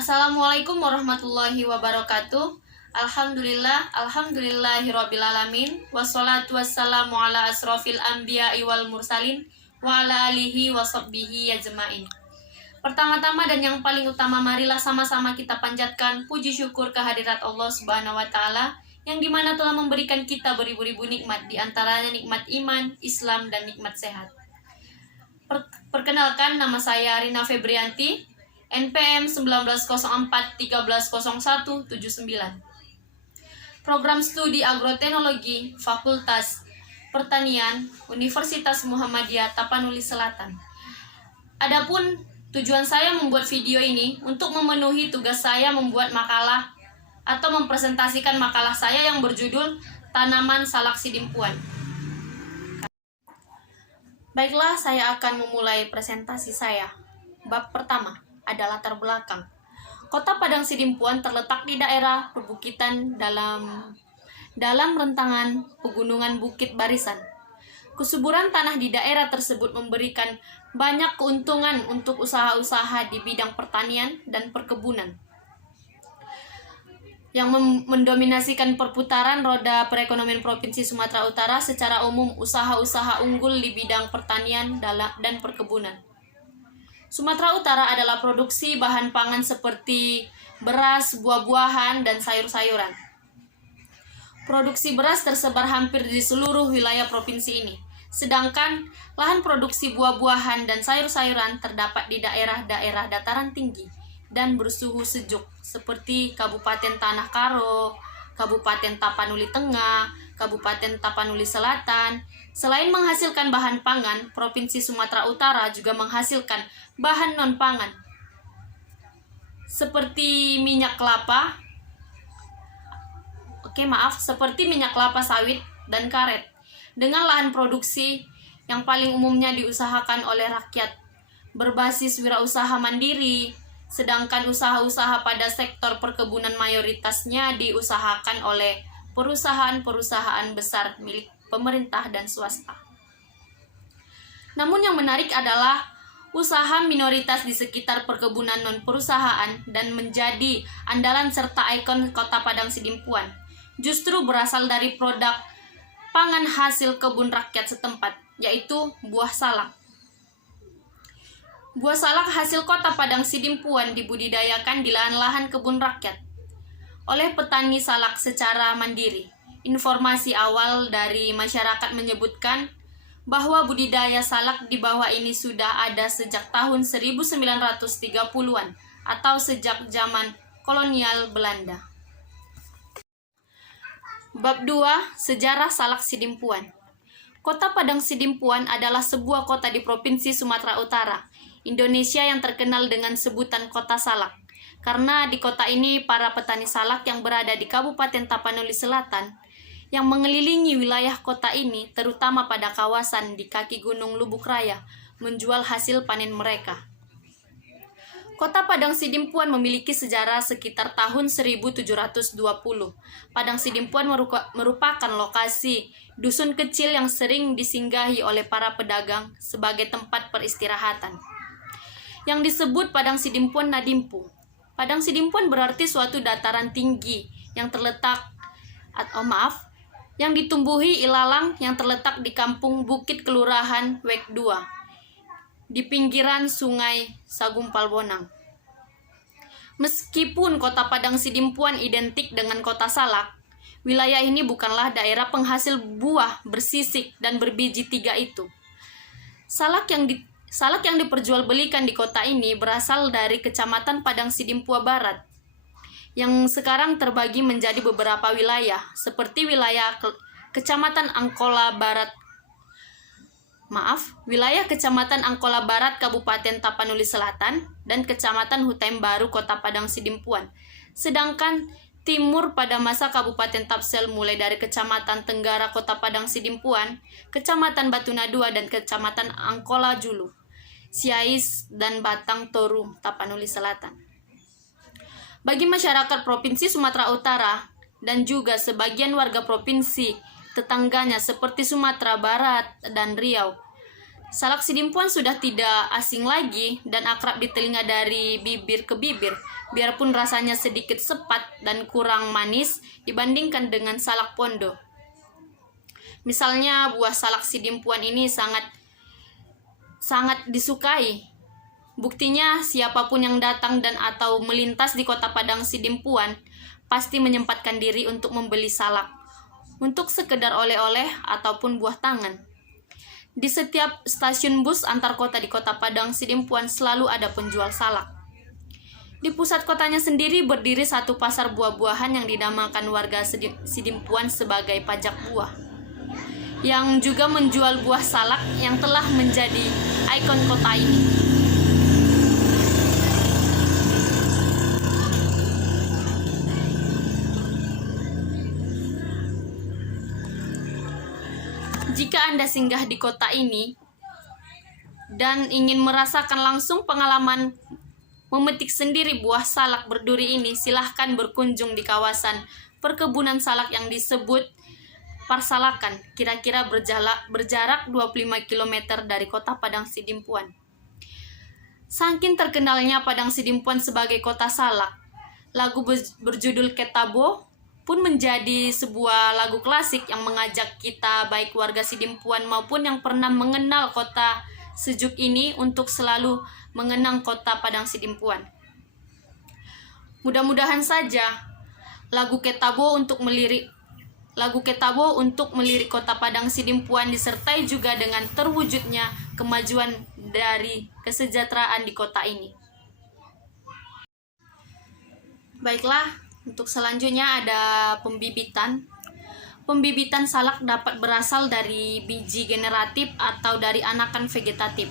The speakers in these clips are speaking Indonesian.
Assalamualaikum warahmatullahi wabarakatuh. Alhamdulillahirrabbilalamin. Wassalatu wassalamu ala asrofil anbiya'i wal mursalin wa ala alihi wa sahbihi ajma'in. Pertama-tama dan yang paling utama, marilah sama-sama kita panjatkan puji syukur kehadirat Allah Subhanahu wa Ta'ala, yang dimana telah memberikan kita beribu-ribu nikmat, diantaranya nikmat iman, Islam, dan nikmat sehat. Perkenalkan, nama saya Rina Febrianti, NPM 1904-1301-79. Program Studi Agroteknologi Fakultas Pertanian Universitas Muhammadiyah Tapanuli Selatan. Adapun tujuan saya membuat video ini untuk memenuhi tugas saya membuat makalah atau mempresentasikan makalah saya yang berjudul Tanaman Salak Sidimpuan. Baiklah, saya akan memulai presentasi saya. Bab pertama ada latar belakang. Kota Padang Sidimpuan terletak di daerah perbukitan dalam rentangan pegunungan Bukit Barisan. Kesuburan tanah di daerah tersebut memberikan banyak keuntungan untuk usaha-usaha di bidang pertanian dan perkebunan, yang mendominasikan perputaran roda perekonomian Provinsi Sumatera Utara. Secara umum, usaha-usaha unggul di bidang pertanian dan perkebunan. Sumatera Utara adalah produksi bahan pangan seperti beras, buah-buahan, dan sayur-sayuran. Produksi beras tersebar hampir di seluruh wilayah provinsi ini, sedangkan lahan produksi buah-buahan dan sayur-sayuran terdapat di daerah-daerah dataran tinggi dan bersuhu sejuk seperti Kabupaten Tanah Karo, Kabupaten Tapanuli Tengah, Kabupaten Tapanuli Selatan. Selain menghasilkan bahan pangan, Provinsi Sumatera Utara juga menghasilkan bahan non-pangan seperti minyak kelapa sawit dan karet, dengan lahan produksi yang paling umumnya diusahakan oleh rakyat berbasis wirausaha mandiri, sedangkan usaha-usaha pada sektor perkebunan mayoritasnya diusahakan oleh perusahaan-perusahaan besar milik pemerintah dan swasta. Namun yang menarik adalah usaha minoritas di sekitar perkebunan non-perusahaan dan menjadi andalan serta ikon Kota Padang Sidimpuan justru berasal dari produk pangan hasil kebun rakyat setempat, yaitu buah salak. Buah salak hasil Kota Padang Sidimpuan dibudidayakan di lahan-lahan kebun rakyat oleh petani salak secara mandiri. Informasi awal dari masyarakat menyebutkan bahwa budidaya salak di bawah ini sudah ada sejak tahun 1930-an atau sejak zaman kolonial Belanda. Bab 2, Sejarah Salak Sidimpuan. Kota Padang Sidimpuan adalah sebuah kota di Provinsi Sumatera Utara, Indonesia, yang terkenal dengan sebutan Kota Salak. Karena di kota ini para petani salak yang berada di Kabupaten Tapanuli Selatan yang mengelilingi wilayah kota ini, terutama pada kawasan di kaki Gunung Lubuk Raya, menjual hasil panen mereka. Kota Padang Sidimpuan memiliki sejarah sekitar tahun 1720. Padang Sidimpuan merupakan lokasi dusun kecil yang sering disinggahi oleh para pedagang sebagai tempat peristirahatan, yang disebut Padang Sidimpuan Nadimpu. Padang Sidimpuan berarti suatu dataran tinggi yang ditumbuhi ilalang yang terletak di Kampung Bukit Kelurahan Wek 2 di pinggiran Sungai Sagumpal Bonang. Meskipun Kota Padang Sidimpuan identik dengan Kota Salak, wilayah ini bukanlah daerah penghasil buah bersisik dan berbiji tiga itu. Salak yang diperjualbelikan di kota ini berasal dari Kecamatan Padang Sidimpuan Barat, yang sekarang terbagi menjadi beberapa wilayah, seperti wilayah Kecamatan Angkola Barat Kabupaten Tapanuli Selatan, dan Kecamatan Hutai Baru Kota Padang Sidimpuan. Sedangkan timur pada masa Kabupaten Tapsel mulai dari Kecamatan Tenggara Kota Padang Sidimpuan, Kecamatan Batuna II, dan Kecamatan Angkola Julu, Siais, dan Batang Toru Tapanuli Selatan. Bagi masyarakat Provinsi Sumatera Utara dan juga sebagian warga provinsi tetangganya seperti Sumatera Barat dan Riau, Salak sidimpuan sudah tidak asing lagi dan akrab di telinga dari bibir ke bibir, biarpun rasanya sedikit sepat dan kurang manis dibandingkan dengan salak pondo. Misalnya buah salak sidimpuan ini sangat disukai. Buktinya siapapun yang datang dan atau melintas di Kota Padang Sidimpuan pasti menyempatkan diri untuk membeli salak, untuk sekedar oleh-oleh ataupun buah tangan. Di setiap stasiun bus antar kota di Kota Padang Sidimpuan selalu ada penjual salak. Di pusat kotanya sendiri berdiri satu pasar buah-buahan yang dinamakan warga Sidimpuan sebagai pajak buah, yang juga menjual buah salak yang telah menjadi ikon kota ini. Jika Anda singgah di kota ini dan ingin merasakan langsung pengalaman memetik sendiri buah salak berduri ini, silahkan berkunjung di kawasan perkebunan salak yang disebut Parsalakan, kira-kira berjarak 25 km dari Kota Padang Sidimpuan. Saking terkenalnya Padang Sidimpuan sebagai kota salak, lagu berjudul Ketabo pun menjadi sebuah lagu klasik yang mengajak kita, baik warga Sidimpuan maupun yang pernah mengenal kota sejuk ini, untuk selalu mengenang Kota Padang Sidimpuan. Mudah-mudahan saja lagu Ketabo untuk melirik Kota Padang Sidimpuan disertai juga dengan terwujudnya kemajuan dari kesejahteraan di kota ini. Baiklah, untuk selanjutnya ada pembibitan. Pembibitan salak dapat berasal dari biji generatif atau dari anakan vegetatif.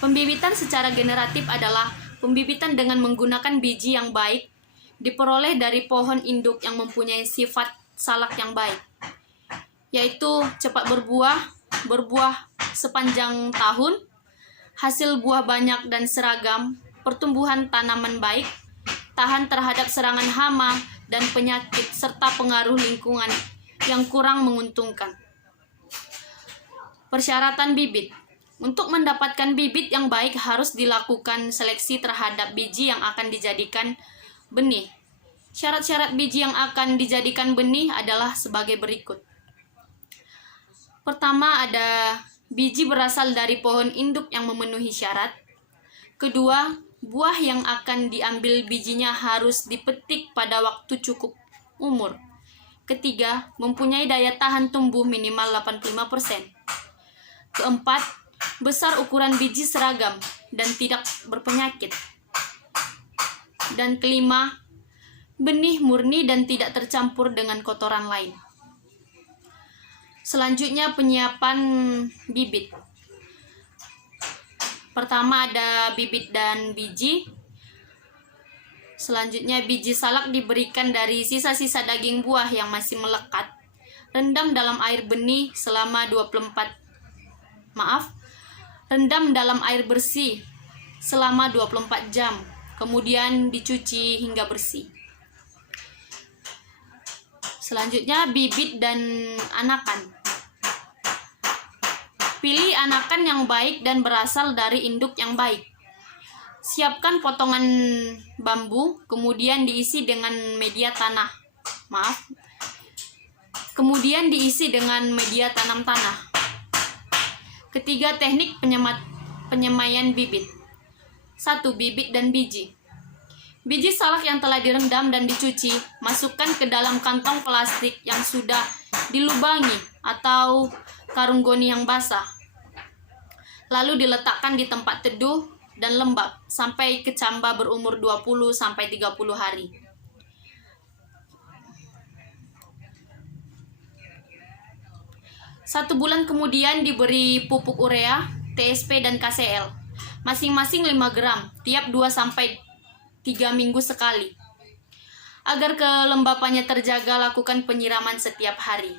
Pembibitan secara generatif adalah pembibitan dengan menggunakan biji yang baik, diperoleh dari pohon induk yang mempunyai sifat salak yang baik, yaitu cepat berbuah sepanjang tahun, hasil buah banyak dan seragam, pertumbuhan tanaman baik, tahan terhadap serangan hama dan penyakit, serta pengaruh lingkungan yang kurang menguntungkan. Persyaratan bibit. Untuk mendapatkan bibit yang baik harus dilakukan seleksi terhadap biji yang akan dijadikan benih. Syarat-syarat biji yang akan dijadikan benih adalah sebagai berikut. Pertama, ada biji berasal dari pohon induk yang memenuhi syarat. Kedua, buah yang akan diambil bijinya harus dipetik pada waktu cukup umur. Ketiga, mempunyai daya tahan tumbuh minimal 85%. Keempat, besar ukuran biji seragam dan tidak berpenyakit. Dan kelima, benih murni dan tidak tercampur dengan kotoran lain. Selanjutnya, penyiapan bibit. Pertama ada bibit dan biji. Selanjutnya, biji salak diberikan dari sisa-sisa daging buah yang masih melekat. Rendam dalam air benih selama 24 bersih selama 24 jam. Kemudian dicuci hingga bersih. Selanjutnya, bibit dan anakan. Pilih anakan yang baik dan berasal dari induk yang baik. Siapkan potongan bambu, kemudian diisi dengan media tanam tanah. Ketiga, teknik penyemaian bibit. 1. Bibit dan biji. Biji salak yang telah direndam dan dicuci, masukkan ke dalam kantong plastik yang sudah dilubangi atau karung goni yang basah. Lalu diletakkan di tempat teduh dan lembab sampai kecambah berumur 20-30 hari. Satu bulan kemudian diberi pupuk urea, TSP dan KCL, masing-masing 5 gram tiap 2-3 minggu sekali. Agar kelembapannya terjaga, lakukan penyiraman setiap hari.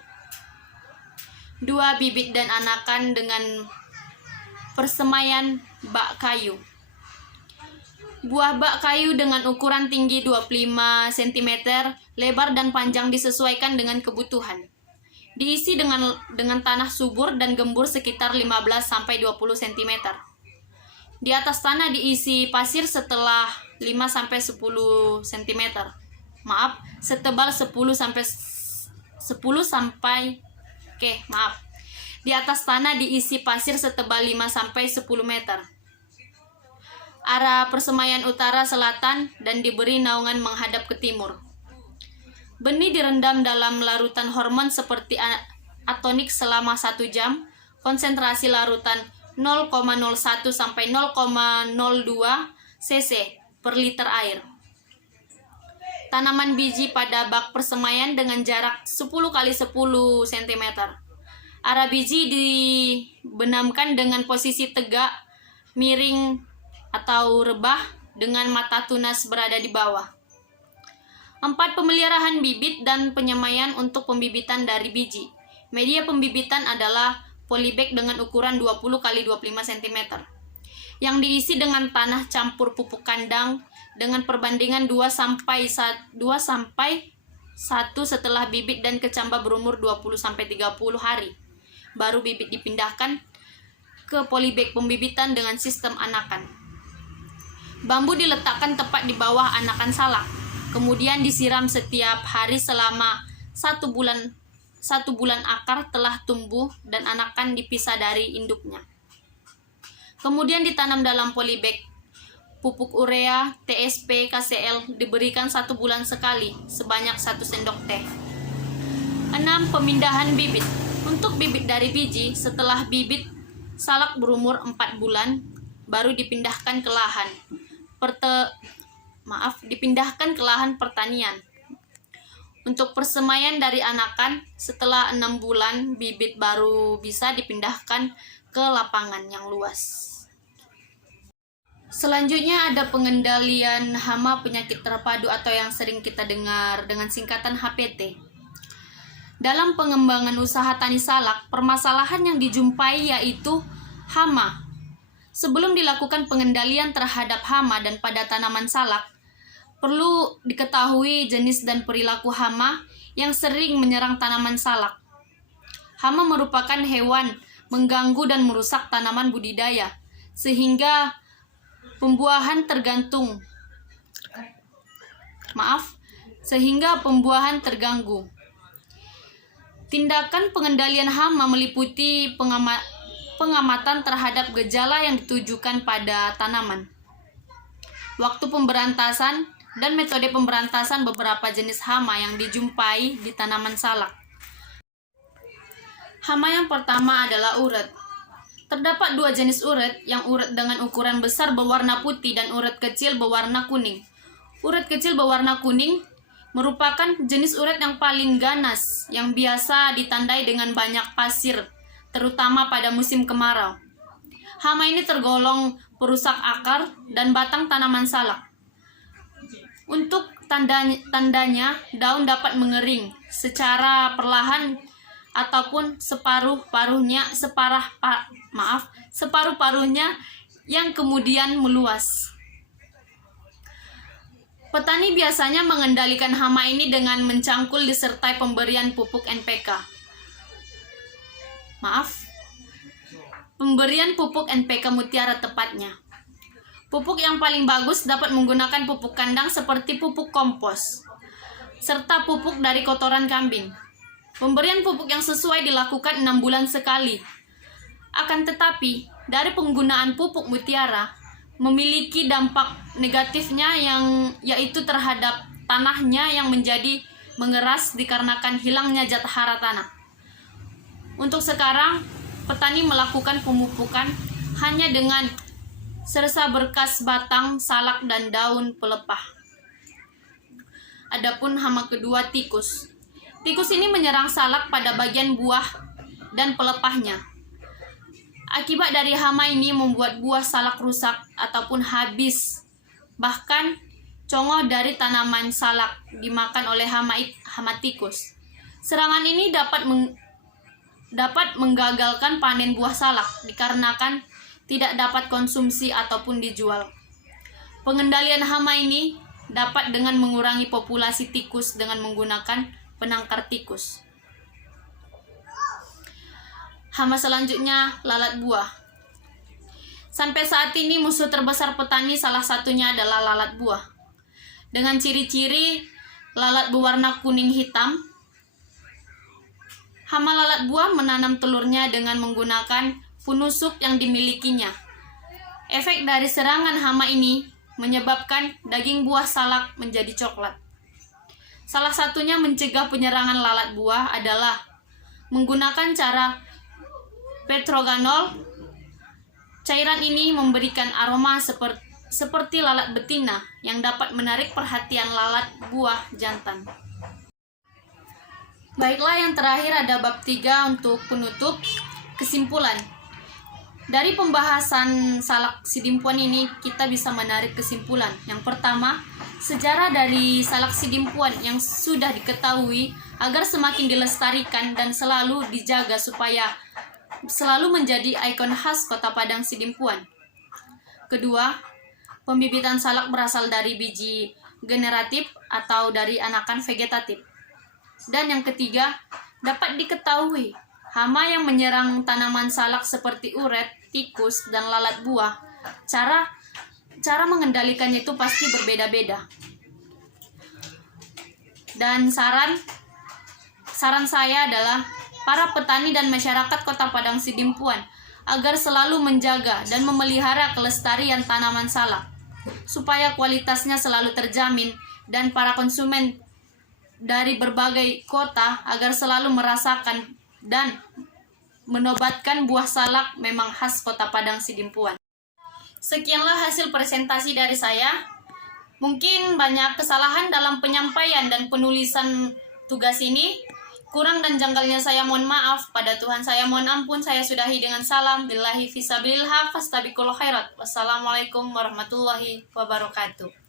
2. Bibit dan anakan dengan persemaian bak kayu. Buah bak kayu dengan ukuran tinggi 25 cm, lebar dan panjang disesuaikan dengan kebutuhan. Diisi dengan tanah subur dan gembur sekitar 15-20 cm. Di atas tanah diisi pasir setebal 5-10 cm. Di atas tanah diisi pasir setebal 5-10 meter. Arah persemaian utara selatan dan diberi naungan menghadap ke timur. Benih direndam dalam larutan hormon seperti atonik selama 1 jam. Konsentrasi larutan 0,01 sampai 0,02 cc per liter air. Tanaman biji pada bak persemaian dengan jarak 10 x 10 cm. Arah biji dibenamkan dengan posisi tegak, miring atau rebah dengan mata tunas berada di bawah. 4. Pemeliharaan bibit dan penyemaian untuk pembibitan dari biji. Media pembibitan adalah polybag dengan ukuran 20 x 25 cm yang diisi dengan tanah campur pupuk kandang dengan perbandingan 2 sampai 1 setelah bibit dan kecambah berumur 20-30 hari. Baru bibit dipindahkan ke polybag pembibitan dengan sistem anakan. Bambu diletakkan tepat di bawah anakan salak. Kemudian disiram setiap hari selama 1 bulan. 1 bulan akar telah tumbuh dan anakan dipisah dari induknya. Kemudian ditanam dalam polybag. Pupuk urea, TSP, KCL diberikan 1 bulan sekali sebanyak 1 sendok teh. 6. Pemindahan bibit. Untuk bibit dari biji, setelah bibit salak berumur 4 bulan, baru dipindahkan ke lahan pertanian. Untuk persemaian dari anakan, setelah 6 bulan, bibit baru bisa dipindahkan ke lapangan yang luas. Selanjutnya ada pengendalian hama penyakit terpadu atau yang sering kita dengar dengan singkatan HPT. Dalam pengembangan usaha tani salak, permasalahan yang dijumpai yaitu hama. Sebelum dilakukan pengendalian terhadap hama dan pada tanaman salak, perlu diketahui jenis dan perilaku hama yang sering menyerang tanaman salak. Hama merupakan hewan mengganggu dan merusak tanaman budidaya, sehingga pembuahan terganggu. Tindakan pengendalian hama meliputi pengamatan terhadap gejala yang ditujukan pada tanaman, waktu pemberantasan, dan metode pemberantasan beberapa jenis hama yang dijumpai di tanaman salak. Hama yang pertama adalah uret. Terdapat 2 jenis uret, yang uret dengan ukuran besar berwarna putih dan uret kecil berwarna kuning. Uret kecil berwarna kuning merupakan jenis uret yang paling ganas, yang biasa ditandai dengan banyak pasir, terutama pada musim kemarau. Hama ini tergolong perusak akar dan batang tanaman salak. Untuk tandanya, daun dapat mengering secara perlahan ataupun separuh-paruhnya yang kemudian meluas. Petani biasanya mengendalikan hama ini dengan mencangkul disertai pemberian pupuk NPK. Pemberian pupuk NPK mutiara tepatnya. Pupuk yang paling bagus dapat menggunakan pupuk kandang seperti pupuk kompos, serta pupuk dari kotoran kambing. Pemberian pupuk yang sesuai dilakukan 6 bulan sekali. Akan tetapi, dari penggunaan pupuk mutiara, memiliki dampak negatifnya yaitu terhadap tanahnya yang menjadi mengeras dikarenakan hilangnya zat hara tanah. Untuk sekarang, petani melakukan pemupukan hanya dengan sersa berkas batang, salak, dan daun pelepah. Adapun hama kedua, tikus. Tikus ini menyerang salak pada bagian buah dan pelepahnya. Akibat dari hama ini membuat buah salak rusak ataupun habis. Bahkan congoh dari tanaman salak dimakan oleh hama tikus. Serangan ini dapat menggagalkan panen buah salak dikarenakan tidak dapat konsumsi ataupun dijual. Pengendalian hama ini dapat dengan mengurangi populasi tikus dengan menggunakan penangkar tikus. Hama selanjutnya lalat buah. Sampai saat ini musuh terbesar petani salah satunya adalah lalat buah. Dengan ciri-ciri lalat berwarna kuning hitam, hama lalat buah menanam telurnya dengan menggunakan penusuk yang dimilikinya. Efek dari serangan hama ini menyebabkan daging buah salak menjadi coklat. Salah satunya mencegah penyerangan lalat buah adalah menggunakan cara petroganol. Cairan ini memberikan aroma seperti lalat betina yang dapat menarik perhatian lalat buah jantan. Baiklah, yang terakhir ada bab 3 untuk penutup. Kesimpulan. Dari pembahasan salak sidimpuan ini kita bisa menarik kesimpulan. Yang pertama, sejarah dari salak sidimpuan yang sudah diketahui agar semakin dilestarikan dan selalu dijaga supaya selalu menjadi ikon khas Kota Padang Sidimpuan. Kedua, pembibitan salak berasal dari biji generatif atau dari anakan vegetatif. Dan yang ketiga, dapat diketahui hama yang menyerang tanaman salak seperti uret, tikus, dan lalat buah. Cara mengendalikannya itu pasti berbeda-beda. Dan saran saya adalah para petani dan masyarakat Kota Padang Sidimpuan agar selalu menjaga dan memelihara kelestarian tanaman salak supaya kualitasnya selalu terjamin, dan para konsumen dari berbagai kota agar selalu merasakan dan menobatkan buah salak memang khas Kota Padang Sidimpuan. Sekianlah hasil presentasi dari saya. Mungkin banyak kesalahan dalam penyampaian dan penulisan tugas ini. Kurang dan janggalnya saya mohon maaf. Pada Tuhan saya mohon ampun. Saya sudahi dengan salam. Billahi fisabilillah fastabiqul khairat. Wassalamualaikum warahmatullahi wabarakatuh.